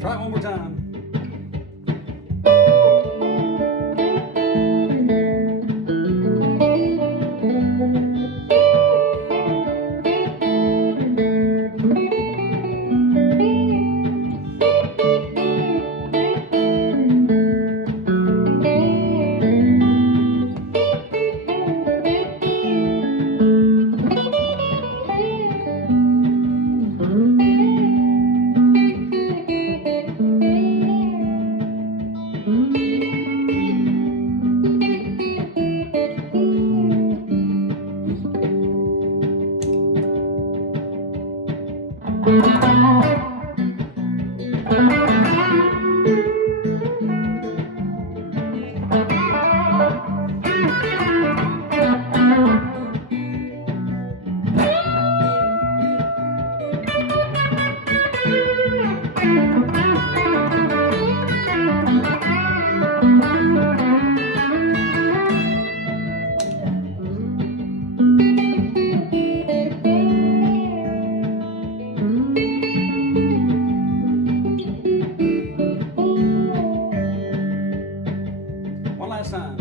Try it one more time. One last time.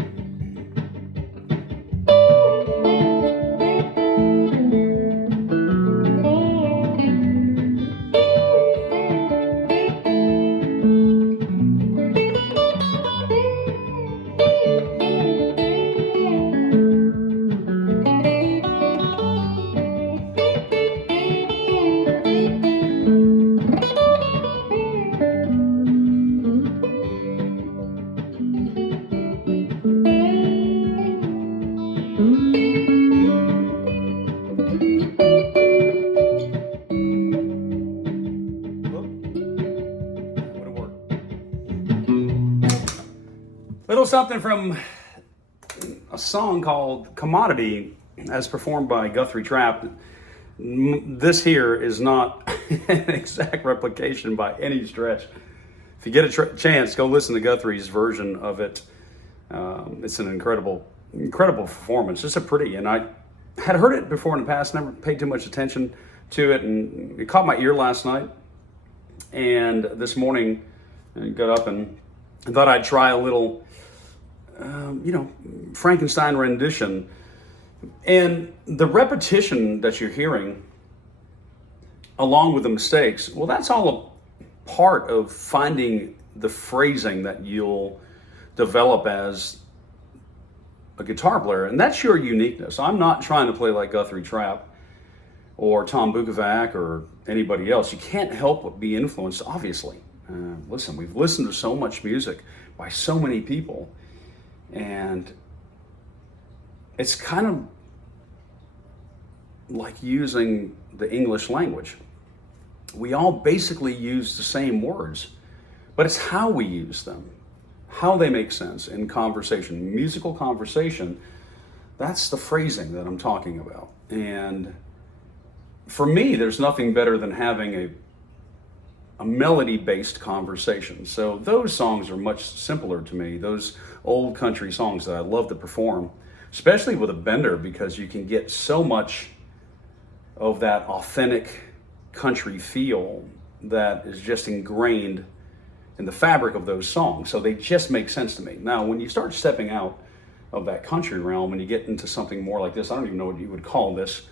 Little something from a song called Commodity, as performed by Guthrie Trapp. This here is not an exact replication by any stretch. If you get a chance, go listen to Guthrie's version of it. It's an incredible performance. It's a pretty, and I had heard it before in the past, never paid too much attention to it, and it caught my ear last night. And this morning, I got up and thought I'd try a little, Frankenstein rendition. And the repetition that you're hearing, along with the mistakes, well, that's all a part of finding the phrasing that you'll develop as a guitar player. And that's your uniqueness. I'm not trying to play like Guthrie Trapp or Tom Bukovac or anybody else. You can't help but be influenced, obviously. Listen, we've listened to so much music by so many people, and it's kind of like using the English language. We all basically use the same words, but it's how we use them, how they make sense in conversation. Musical conversation, that's the phrasing that I'm talking about. And for me, there's nothing better than having a melody-based conversation. So those songs are much simpler to me, those old country songs that I love to perform, especially with a bender, because you can get so much of that authentic country feel that is just ingrained in the fabric of those songs. So they just make sense to me. Now, when you start stepping out of that country realm and you get into something more like this, I don't even know what you would call this,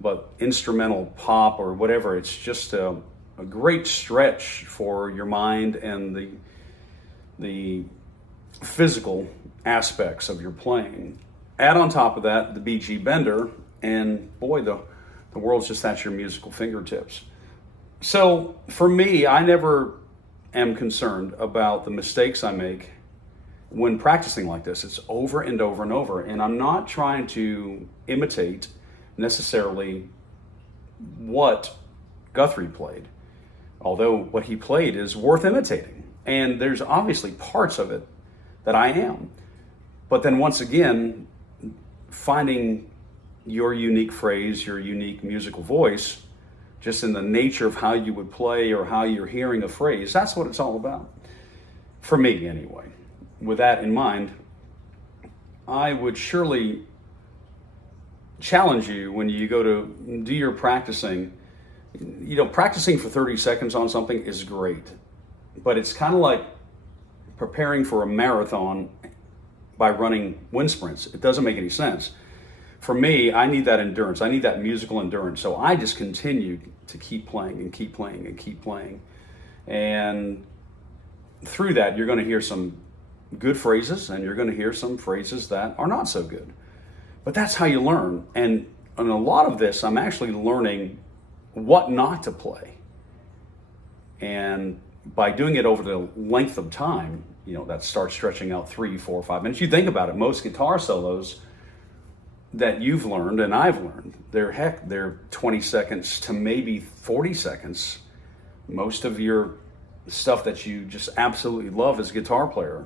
but instrumental pop or whatever, it's just a great stretch for your mind and the physical aspects of your playing. Add on top of that the BG Bender, and boy, the The world's just at your musical fingertips. So for me, I never am concerned about the mistakes I make when practicing like this. It's over and over and over. And I'm not trying to imitate necessarily what Guthrie played, although what he played is worth imitating. And there's obviously parts of it that I am. But then once again, finding your unique phrase, your unique musical voice, just in the nature of how you would play or how you're hearing a phrase, that's what it's all about. For me, anyway. With that in mind, I would surely challenge you when you go to do your practicing. Practicing for 30 seconds on something is great, but it's kind of like preparing for a marathon by running wind sprints. It doesn't make any sense. For me, I need that endurance. I need that musical endurance. So I just continue to keep playing and keep playing and keep playing. And through that, you're going to hear some good phrases and you're going to hear some phrases that are not so good. But that's how you learn. And in a lot of this, I'm actually learning what not to play. And by doing it over the length of time, that starts stretching out 3, 4, 5 minutes. You think about it, most guitar solos that you've learned and I've learned, they're 20 seconds to maybe 40 seconds. Most of your stuff that you just absolutely love as a guitar player.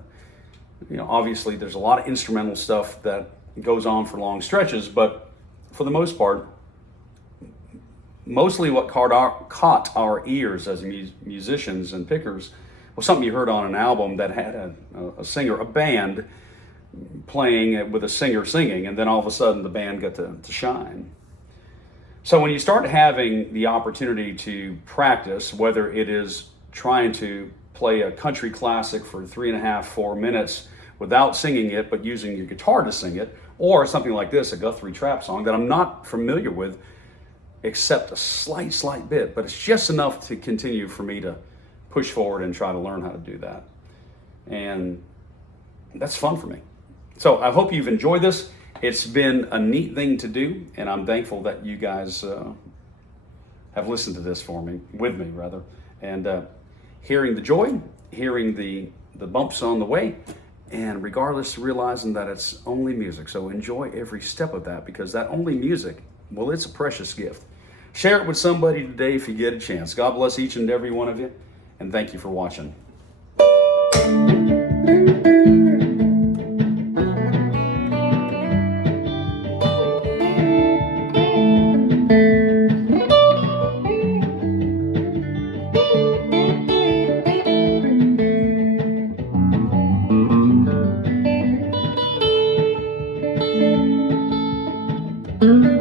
Obviously there's a lot of instrumental stuff that goes on for long stretches, but for the most part, mostly what caught our ears as musicians and pickers was something you heard on an album that had a singer, a band playing it with a singer singing, and then all of a sudden the band got to shine. So when you start having the opportunity to practice, whether it is trying to play a country classic for 3.5, 4 minutes without singing it, but using your guitar to sing it, or something like this, a Guthrie Trap song that I'm not familiar with, except a slight bit, but it's just enough to continue for me to push forward and try to learn how to do that. And that's fun for me. So I hope you've enjoyed this. It's been a neat thing to do, and I'm thankful that you guys have listened to this with me, and hearing the joy, hearing the bumps on the way, and regardless, realizing that it's only music. So enjoy every step of that, because that only music, well, it's a precious gift. Share it with somebody today if you get a chance. God bless each and every one of you, and thank you for watching. Mm-hmm.